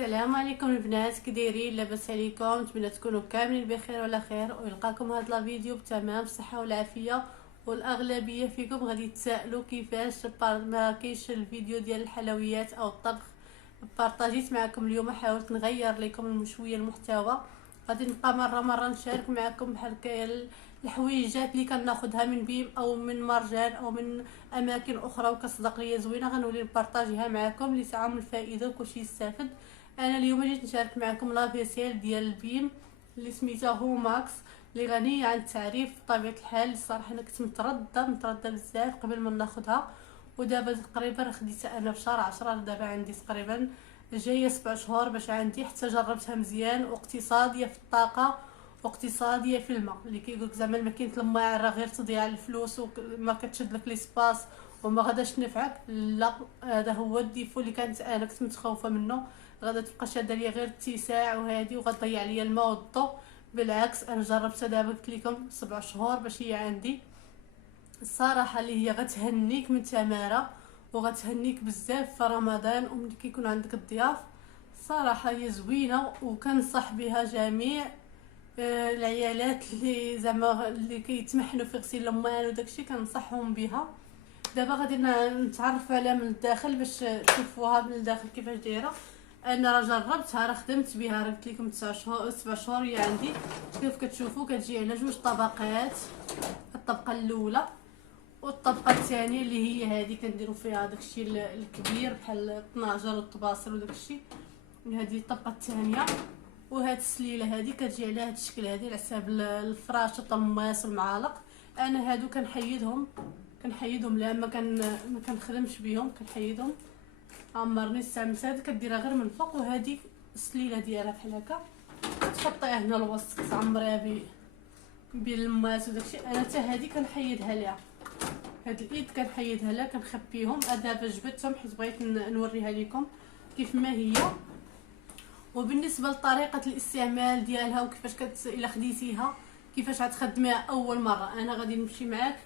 السلام عليكم البنات، كي دايرين؟ لاباس عليكم؟ نتمنى تكونوا كاملين بخير وعلى خير، ويلقاكم هذا الفيديو بتمام الصحه والعافيه. والاغلبيه فيكم غادي يتسائلوا كيفاش ما كاينش الفيديو ديال الحلويات او الطبخ. بارطاجيت معكم اليوم، حاولت نغير لكم شويه المحتوى. غادي نبقى مره نشارك معكم بحال الحويجات اللي كناخذها من بيم او من مرجان او من اماكن اخرى وكتصدق ليا زوينه، غنولي نبارطاجيها معكم اللي تعم الفائده وكلشي يستافد. انا اليوم جيت نشارك معكم لافيسيل ديال البيم اللي سميتها هو ماكس، اللي غنيه عن التعريف بطبيعه الحال. الصراحه انا كنت متردده بزاف قبل ما ناخذها، ودابا تقريبا خديتها انا في شهر 10. دابا عندي تقريبا جايه 7 شهور باش عندي، حتى جربتها مزيان واقتصاديه في الطاقه واقتصاديه في الماء. اللي كيقولك زعما الماكينه الماء راه غير تضيع الفلوس وما كتشد لك ليسباس وما غاداش تنفعك، لا، هذا هو الديفو اللي انا كنت متخوفه منه. غادا تبقى شاده ليا غير اتساع وهادي وغتضيع ليا الماء والضوء. بالعكس انا جربتها دابا قلت لكم 7 شهور باش هي عندي. الصراحه اللي هي غتهنيك من تماره وغتهنيك بزاف في رمضان وملي كيكون عندك الضياف. صراحه هي زوينه وكنصح بها جميع العيالات اللي زعما اللي كيتمحنوا في غسيل الاموال وداكشي، كنصحهم بها. دابا غادي نتعرف عليها من الداخل باش تشوفوها من الداخل كيفاش دايره. انا راه جربتها، راه خدمت بها، راه قلت لكم 9 شهور 7 شهور هي عندي. كيف كتشوفوا كتجي على جوج طبقات، الطبقه الاولى والطبقه الثانيه اللي هي هذه كنديروا فيها داكشي الكبير بحال الطناجر والطباصل وداكشي. هذه الطبقه الثانيه، وهاد السليله هذه كتجي على هذا الشكل، هذه على حساب الفراش والطماس والمعالق. انا هادو كنحيدهم لا ما كنخدمش بهم، كنحيدهم. عمرني استعملت هذه كديرها غير من فوق، وهذه السليله ديالها بحال هكا تحطيها هنا الوسط كتعمريها بالماس وداكشي. انا حتى هذه كنحيدها ليها، هاد الايد كنحيدها لها كنخبيهم. دابا جبدتهم حيت بغيت نوريها لكم كيف ما هي. وبالنسبه لطريقه الاستعمال ديالها وكيفاش الا خديتيها كيفاش غتخدميها اول مره، انا غادي نمشي معاك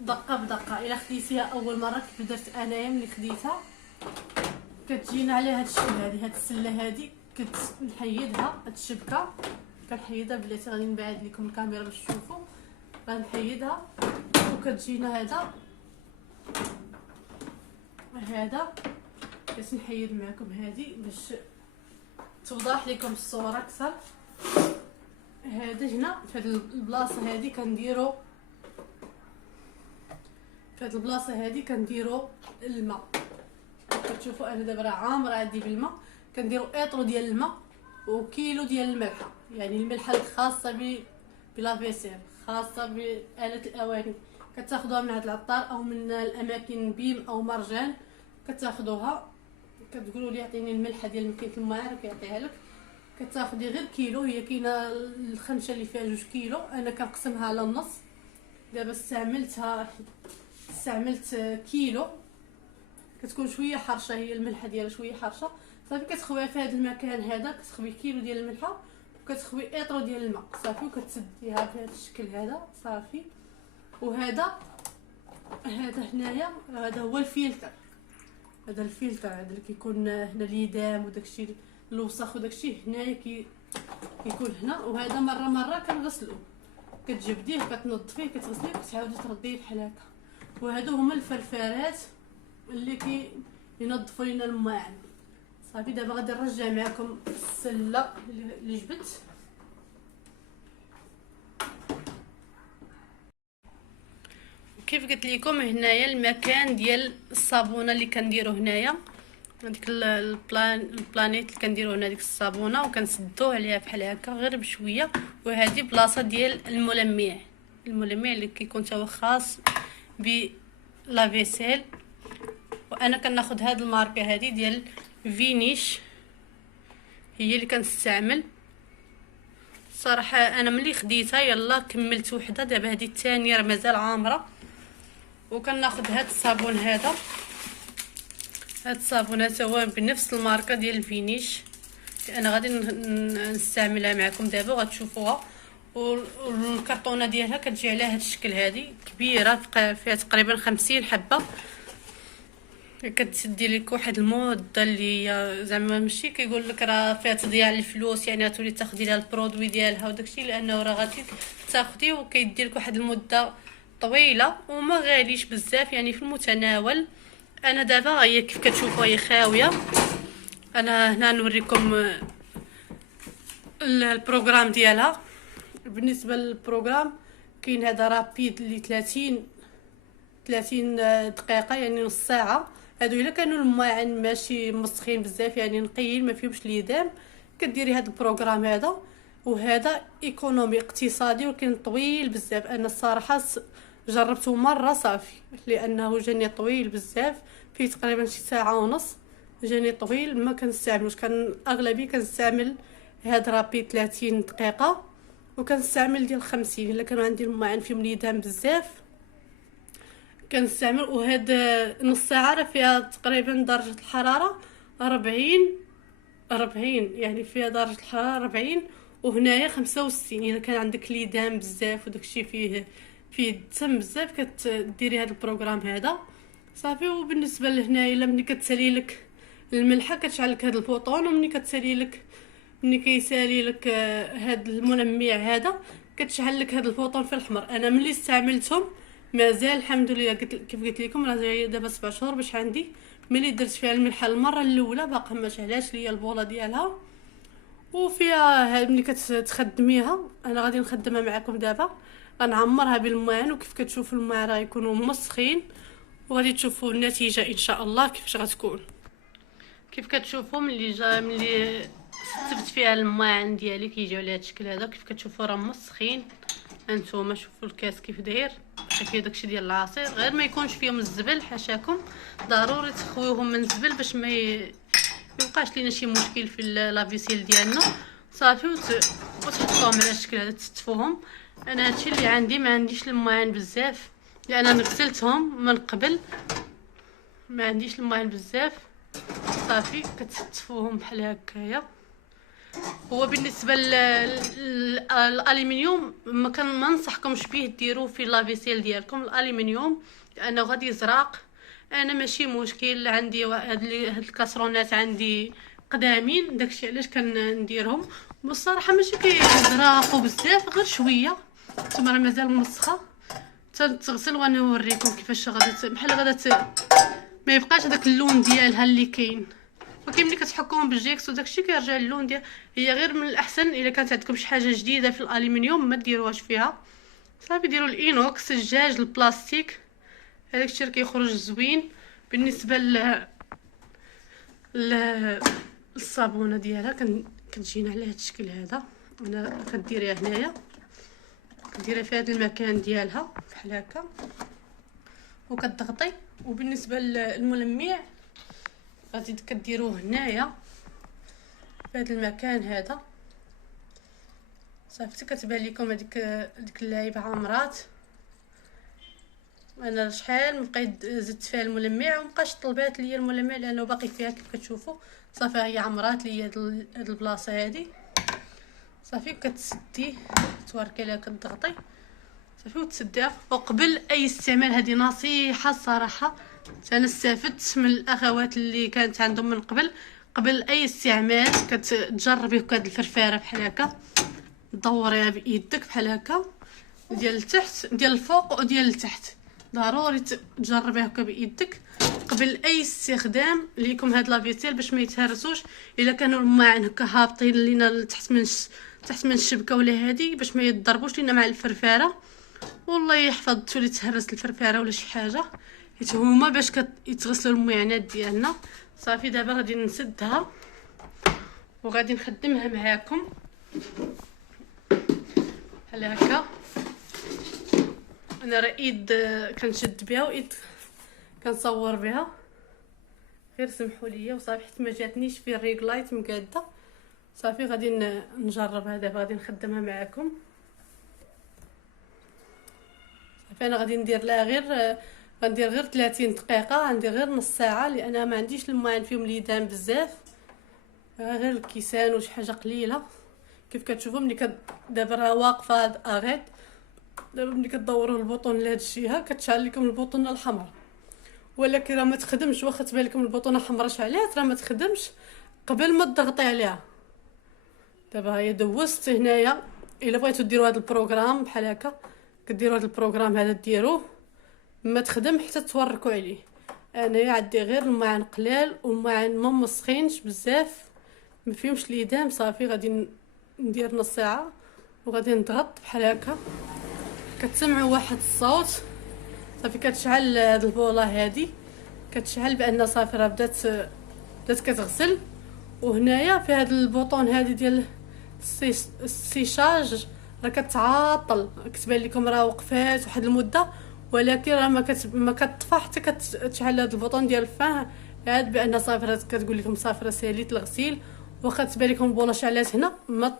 دقه بدقه. الا خديتيها اول مره كيف درت انايا ملي خديتها، كتجينا على هاد الشكل. هاد السله هادي كنحيدها، هاد الشبكه كنحيدها. بلاتي غادي نبعد لكم الكاميرا باش تشوفوا. غنحيدها وكتجينا هذا باش نحيد معكم هادي باش توضح لكم الصوره اكثر. هذا هنا في هاد البلاصه هادي كنديرو الماء. كتشوفوا انا دابا راه عامره عندي بالماء. كنديرو ايطرو ديال الماء وكيلو ديال الملحه، يعني الملحه الخاصه بلافيسير، خاصه بآلة الاواني. كتاخذوها من هاد العطار او من الاماكن بيم او مرجان، كتاخذوها كتقولوا لي عطيني الملحه ديال ماكينه الماء كيعطيها لك. كتاخدي غير كيلو، هي كاينه الخنشه اللي فيها 2 كيلو، انا كنقسمها على النص. دابا استعملت كيلو. كتكون شويه حرشه، هي الملحه ديالها شويه حرشه. صافي كتخويها في هذا المكان هذا، كتخوي كيلو ديال الملحه وكتخوي ايطرو ديال الماء صافي، وكتسديها في هذا الشكل هذا صافي. وهذا هنايا هذا هو الفلتر. هذا الفلتر هذا اللي كيكون هنا اليدام وداكشي الوسخ وداكشي هنايا كيكون هنا. وهذا مره كنغسلو، كتجبديه كتنظفيه كتغسليه كتعاودي ترديه بحال هكا. وهادو هما الفرفارات اللي ينظفوا لنا الماعن صافي. دابا غادي نرجع معكم السله اللي جبت. كيف قلت لكم هنايا المكان ديال الصابونه اللي كنديرو هنايا، هذيك البلانيت اللي كنديرو هنا، ديك الصابونه وكنسدو عليها بحال هكا غير بشويه. وهذه بلاصه ديال الملمع اللي كيكون تا هو خاص بلافيسيل. وانا كناخذ هاد الماركه هذه ديال فينيش، هي اللي كنستعمل. صراحه انا ملي خديتها يلا كملت وحده، دابا هذه الثانيه راه مازال عامره. وكناخذ هاد الصابون هذا، هاد الصابون هو بنفس الماركه ديال فينيش. انا غادي نستعملها معكم دابا وغتشوفوها. والكرطونه ديالها كتجي على هاد الشكل، هذه كبيره فيها تقريبا 50 حبه. كتسدي لك واحد المده اللي زعما ماشي كيقول لك راه فيها تضييع الفلوس، يعني تولي تاخدي لها البرودوي ديالها وداكشي، لانه راه غادي تاخدي وكيدير لك واحد المده طويله وما غاليش بزاف، يعني في المتناول. انا دابا هي كيف كتشوفوا هي خاويه. انا هنا نوريكم البروغرام ديالها. بالنسبه للبروغرام كاين هذا رابيد اللي 30 دقيقه، يعني نص ساعه. هادو الا كانوا الماعن ماشي مسخين بزاف، يعني نقيين ما فيهمش ليدام، كديري هذا البروغرام هذا. وهذا ايكونومي اقتصادي ولكن طويل بزاف. انا الصراحه جربته مره صافي، لانه جاني طويل بزاف، فيه تقريبا شي ساعه ونص. جاني طويل ما كنستعملوش، كان اغلبي كنستعمل هاد رابيد 30 دقيقه، وكنستعمل ديال 50 الا كانوا عندي الماعن فيهم ليدام بزاف كنستعمل. وهاد نص ساعه راه فيها تقريبا درجه الحراره 40 يعني فيها درجه الحراره 40، وهنايا 65 الا كان عندك ليدام بزاف وداكشي فيه الدم بزاف كديري هذا البروغرام هذا صافي. وبالنسبه لهنايا الا ملي كتسالي لك الملحه كتشعل لك هذا البوطون، ومني كتسالي لك ملي كيسالي لك هذا المنمع هذا كتشعل لك هذا البوطون في الاحمر. انا ملي استعملتهم مازال الحمد لله، كيف قلت لكم راه جايه دابا 7 شهور باش عندي. ملي درت فيها الملحه المره الاولى باقا ما شعلاش ليا البوله ديالها. وفيها ملي كتخدميها، انا غادي نخدمها معكم دابا، غنعمرها بالماء، وكيف كتشوفوا الماء راه يكونوا مسخين، وغادي تشوفوا النتيجه ان شاء الله كيفاش غتكون. كيف كتشوفوا ملي ستفت فيها الماء ديالي كيجيو على هذا الشكل هذا. كيف كتشوفوا راه مسخين. انتوما شوفوا الكاس كيف داير، فيه داكشي ديال العصير، غير ما يكونش فيهم الزبل حاشاكم، ضروري تخويوهم من الزبل باش ما يبقاش لينا شي مشكل في لافيسيل ديالنا صافي. وتحطوهم على الشكل هذا تستفوهم. انا هادشي اللي عندي، ما عنديش الماعن بزاف لان انا غسلتهم من قبل، ما عنديش الماعن بزاف صافي. كتستفوهم بحال هكايا. هو بالنسبه للالومنيوم ما ننصحكمش به ديروه في لافيسيل ديالكم الالومنيوم، لانه غادي يزرق. انا ماشي مشكل، عندي هاد الكاسرونات عندي قدامين، داكشي علاش كنديرهم. بصراحه ماشي كيزرقوا بزاف، غير شويه. نتوما راه مازال مسخه تغسل، وانا نوريكم كيفاش غادي بحال ما يبقاش داك اللون ديالها اللي كاين. ولكن ملي كتحكوهم بالجيكس وداكشي كيرجع اللون ديال. هي غير من الاحسن الا كانت عندكم شي حاجه جديده في الالومنيوم ما ديروهاش فيها صافي. ديروا الانوكس، الزجاج، البلاستيك، هذاك الشيء كيخرج زوين. بالنسبه الصابونه ديالها كتجينا على هذا الشكل هذا. انا كديريها هنايا، كديريها في هذا المكان ديالها بحال هكا وكتضغطي. وبالنسبه للملمع غادي كديروه هنايا في هذا المكان هذا صافي. كتبان لكم هذيك اللعيبه عمرات. انا شحال بقيت زدت فيها الملمع ومبقاش طلبات ليا الملمع لانه باقي فيها كيف كتشوفوا صافي. هي عمرات ليا هاد البلاصه هذه صافي. كتسدي توركي لها كتضغطي صافي وتسديها. وقبل اي استعمال، هذه نصيحه الصراحه انا استفدت من الاخوات اللي كانت عندهم من قبل اي استعمال كتجربي هاد الفرفاره بحال هكا، دوريها بيدك بحال هكا ديال التحت ديال الفوق وديال التحت. ضروري تجربي هكا بيدك قبل اي استخدام ليكم هاد لافيسيل باش ما يتهرسوش. الا كانوا الماعن هكا هابطين لينا تحت من الشبكه ولا هادي باش ما يضربوش لينا مع الفرفاره، والله يحفظ تولي تهرس الفرفاره ولا شي حاجه. حيت هما باش يتغسلوا المعانات ديالنا صافي. دابا غادي نسدها وغادي نخدمها معاكم بحال هكا. انا راه ايد كنشد بها وايد كنصور بها، غير سمحوا لي وصافي حيت ما جاتنيش في الريغلايت مقاده صافي. غادي نجربها دابا، غادي نخدمها معاكم صافي. انا غادي ندير لها غندير غير 30 دقيقه، غندير غير نص ساعه لان ما عنديش الماعن فيهم ليدان بزاف، غير الكيسان وشي حاجه قليله. كيف كتشوفوا ملي دابا راه واقفه هاد اغيط، دابا ملي كدوروا البوطون لهاد الجهه كتشعل لكم البوطونه الحمراء، ولكن راه ما تخدمش، واخا تبان لكم البطونه حمراء شعلات راه ما تخدمش قبل ما تضغطي عليها. دابا هي دوزت هنايا. الا بغيتو ديروا هذا البروغرام بحال هكا، كديروا هذا البروغرام هذا ديروه ما تخدم حتى توركوا عليه. انايا عندي غير الماعن قلال والماعن ما مسخينش بزاف، ما فيهمش اليدام. صافي غادي ندير نص ساعه وغادي نضغط بحال هكا. كتسمعوا واحد الصوت، صافي كتشعل هاد البوله هادي، كتشعل بان صافي راه بدات كتغسل. وهنايا في هاد البوطون هادي ديال السيشاج راه كتعاطل، كتبان لكم راه وقفات واحد المده، ولكن راه ما كتطفى حتى كتشعل هاد البوطون ديال الفان عاد بان صافي راه كتقول لكم صافي راه ساليت الغسيل. واخا تبان لكم البوله شعلات هنا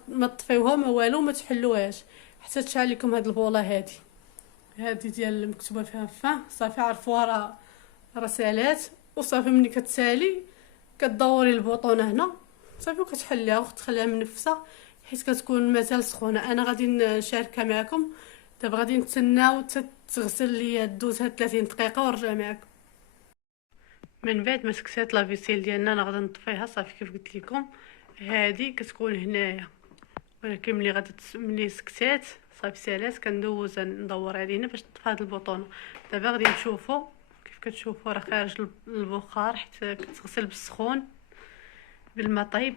ما تطفيوها ما والو، ما تحلوهاش حتى تشعل لكم هاد البوله هادي ديال مكتوبه فيها فان. صافي عرفوها راه سالات. وصافي ملي كتسالي كدوري البوطونه هنا صافي وكتحليها وتخليها منفسه حيت كتكون مازال سخونه. انا غادي نشاركها معكم دابا، غادي نتسناو تغسل ليا دوز هاد 30 دقيقه ونرجع معكم. من بعد ما سكسات لافيسيل ديالنا انا غادي نطفيها. صافي كيف قلت لكم هادي كتكون هنايا، ولكن ملي سكتات صافي سالات كندوز ندور علينا باش تطفى هاد البوطونه. دابا غادي نشوفوا كيف كتشوفوا راه خارج البخار حيت كتغسل بالسخون بالماء طيب.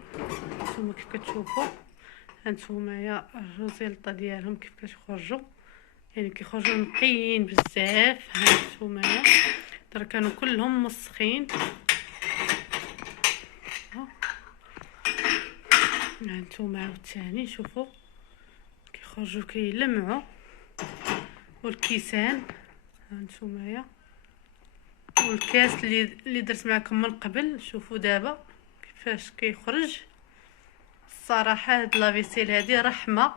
نتوما كيف كتشوفوا هانتوما الرزيلطه ديالهم كيف كتخرجوا، يعني كيخرجوا نقيين بزاف. هانتوما راه كانوا كلهم مسخين. هانتوما عاوتاني شوفوا كيخرجوا كيلمعوا. والكيسان هانتوما والكاس اللي درت معكم من قبل شوفوا دابا كيفاش كيخرج. الصراحه هاد لافيسيل هادي رحمه،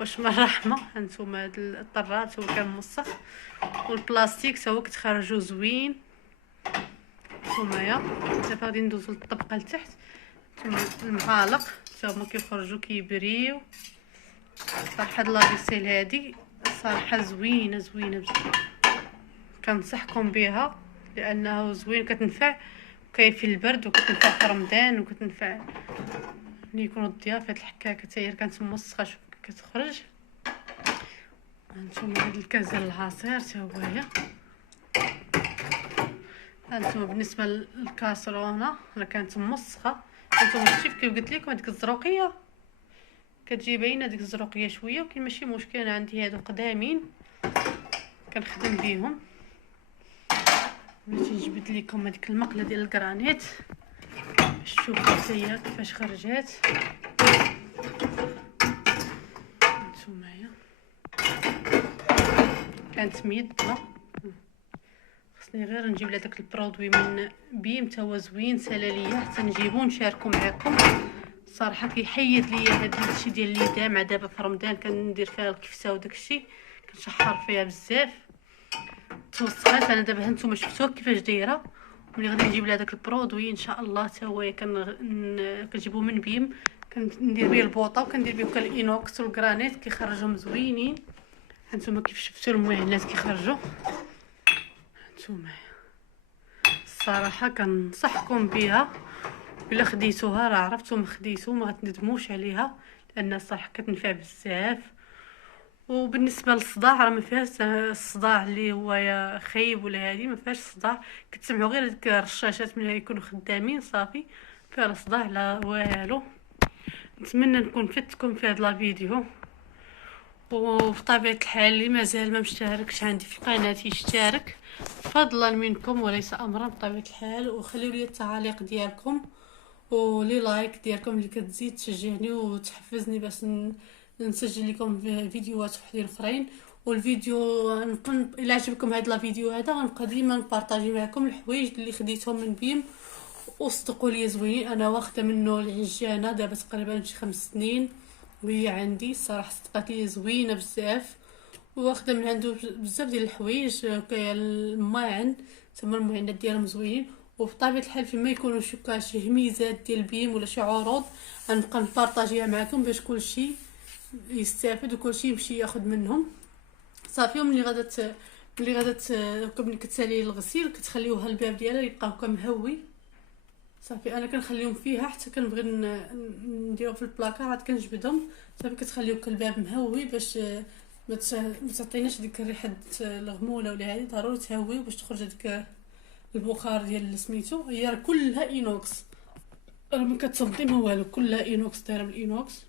واش من رحمه. هانتوما هاد الطرات هو كان مسخ، والبلاستيك هو كتخرجوا زوين. هانتوما دابا غادي ندوزو للطبقه لتحت. هانتوما المعالق هما كيخرجوا كيبريو. صراحه هاد لافيسيل هادي صراحه زوينه بزاف، كنصحكم بها لانه زوين كتنفع كيفي البرد، وكتنفع في رمضان، وكتنفع ملي يكونوا الضياف. هاد الحكاكه حتى هي كانت موسخه شوف كتخرج. هانتوما هاد الكاس ديال العصير حتى هو هي. هانتوما بالنسبه للكاسرونه راه كانت موسخه. هانتوما شفتي كيف قلت لكم هذيك الزروقيه كتجي باينه ديك الزروقيه شويه، ولكن ماشي مشكل. انا عندي هادو قدامين كنخدم بيهم. باش نجبد لكم هذيك المقله ديال الكرانيت باش تشوفوا حتى هي كيفاش خرجات. هانتوما كانت ميضه. خصني غير نجيب لهداك البرودوي من بيم تا هو زوين سلاليه حتى نجيبو نشاركو معكم. صراحه كيحيد ليا هذا الشيء ديال اليدام. مع دابا في رمضان كندير فيها الكفته وداك الشيء كنشحر فيها بزاف توسخات. انا دابا هانتوما شفتوها كيفاش دايره. ملي غادي نجيب لها داك البرودوي ان شاء الله حتى هو كنجيبو من بيم، كندير بيه البوطه وكندير بيه الانوكس والكرانيت كيخرجهم زوينين. هانتوما كيف شفتوا المعلنات كيخرجوا. هانتوما الصراحه كنصحكم بها، الا خديتوها راه عرفتوا ما خديتو ما غتندموش عليها لان الصراحه كتنفع بزاف. وبالنسبه للصداع راه ما فيهاش الصداع اللي هو يا خايب ولا هادي، ما فيهاش صداع. كتسمعوا غير ديك الرشاشات ملي يكونوا خدامين صافي فيها صداع لا والو. نتمنى نكون فدتكم في هذا الفيديو. وبطبيعه الحال اللي مازال ما مشتركش عندي في قناتي يشترك فضلا منكم وليس امرا بطبيعه الحال. وخليوا لي التعاليق ديالكم ولي لايك ديالكم اللي كتزيد تشجعني وتحفزني باش نسجل لكم فيديوهات وحدين اخرين. والفيديو نكون الا عجبكم هذا الفيديو هذا غنبقى ديما نبارطاجي معكم الحوايج اللي خديتهم من بيم وصدقوا لي زوينين. انا واخده منه العجانه دابا تقريبا شي 5 سنين وهي عندي الصراحه صدقات لي زوينه بزاف. واخده من عنده بزاف ديال الحوايج الماعن تما المعينات ديالهم زوينين. وبطبيعه الحال فيما يكونوا شي هميزات ديال بيم ولا شي عروض غنبقى نبارطاجيها معكم باش كلشي يستافد وكلشي يمشي ياخذ منهم. صافي ملي غادا ملي غادا ملي كتسالي الغسيل كتخليوها الباب ديالها يبقى هكا مهوي صافي. انا كنخليهم فيها حتى كنبغي نديرهم في البلاكار عاد كنجبدهم صافي. كتخليو الباب مهوي باش ما تعطيناش ديك الريحه الغموله ولا هذه، ضروري تهوي باش تخرج هذيك البخار ديال سميتو. هي راه كلها اينوكس، راه ما كتصدي ما والو، كلها اينوكس، دايره بالاينوكس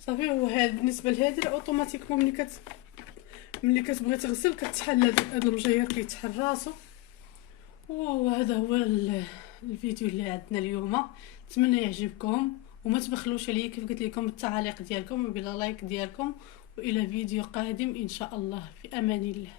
صافي. وهذا بالنسبه لهذه اوتوماتيكمون ملي كتبغي تغسل كتحل هذا المجير كيتحل راسو. وهذا هو الفيديو اللي عندنا اليوم، نتمنى يعجبكم وما تبخلوش عليا كيف قلت لكم بالتعاليق ديالكم وبلا لايك ديالكم. والى فيديو قادم ان شاء الله، في امان الله.